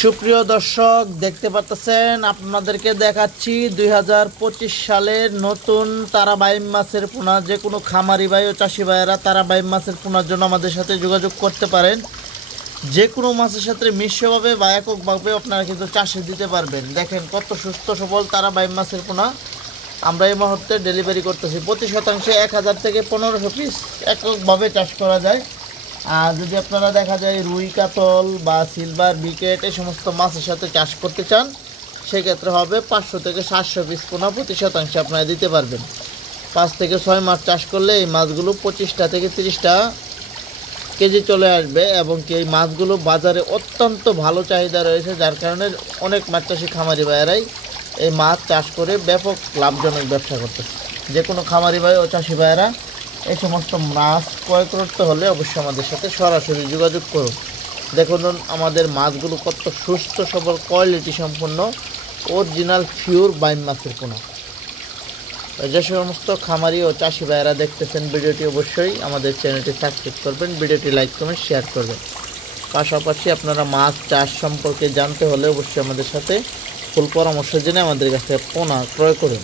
সুপ্রিয় দর্শক, দেখতে পাচ্ছেন আপনাদেরকে দেখাচ্ছি 2025 সালের নতুন তারা বাইম মাছের পোনা। যে কোনো খামারি ভাই ও চাষি ভাইয়েরা তারা বাইম মাছের পোনার জন্য আমাদের সাথে যোগাযোগ করতে পারেন। যে কোনো মাছের সাথে মিশ্রভাবে বা এককভাবে আপনারা কিন্তু চাষে দিতে পারবেন। দেখেন কত সুস্থ সবল তারা বাইম মাছের পোনা আমরা এই মুহূর্তে ডেলিভারি করতেছি। প্রতি শতাংশে 1000 থেকে 1500 পিস এককভাবে চাষ করা যায়। আর যদি আপনারা দেখা যায় রুই কাতল বা সিলভার বিকেট এই সমস্ত মাছের সাথে চাষ করতে চান, সেক্ষেত্রে হবে 500 থেকে 700 পিস পোনা প্রতি শতাংশে আপনারা দিতে পারবেন। 5 থেকে 6 মাস চাষ করলে এই মাছগুলো 25টা থেকে 30টা কেজি চলে আসবে এবং এই মাছগুলো বাজারে অত্যন্ত ভালো চাহিদা রয়েছে, যার কারণে অনেক মাছ চাষি খামারি ভাইয়েরাই এই মাছ চাষ করে ব্যাপক লাভজনক ব্যবসা করতেছে। যে কোনো খামারি ভাই ও চাষি ভাইয়েরা এই সমস্ত মাছ ক্রয় করতে হলে অবশ্যই আমাদের সাথে সরাসরি যোগাযোগ করুন। দেখুন আমাদের মাছগুলো কত সুস্থ সবল কোয়ালিটি সম্পন্ন অরিজিনাল পিওর বাইম মাছের পোনা। যে সমস্ত খামারি ও চাষি ভাইয়েরা দেখতেছেন ভিডিওটি, অবশ্যই আমাদের চ্যানেলটি সাবস্ক্রাইব করবেন, ভিডিওটি লাইক কমেন্ট শেয়ার করবেন। পাশাপাশি আপনারা মাছ চাষ সম্পর্কে জানতে হলে অবশ্যই আমাদের সাথে ফুল পরামর্শ জেনে আমাদের কাছে পোনা ক্রয় করুন।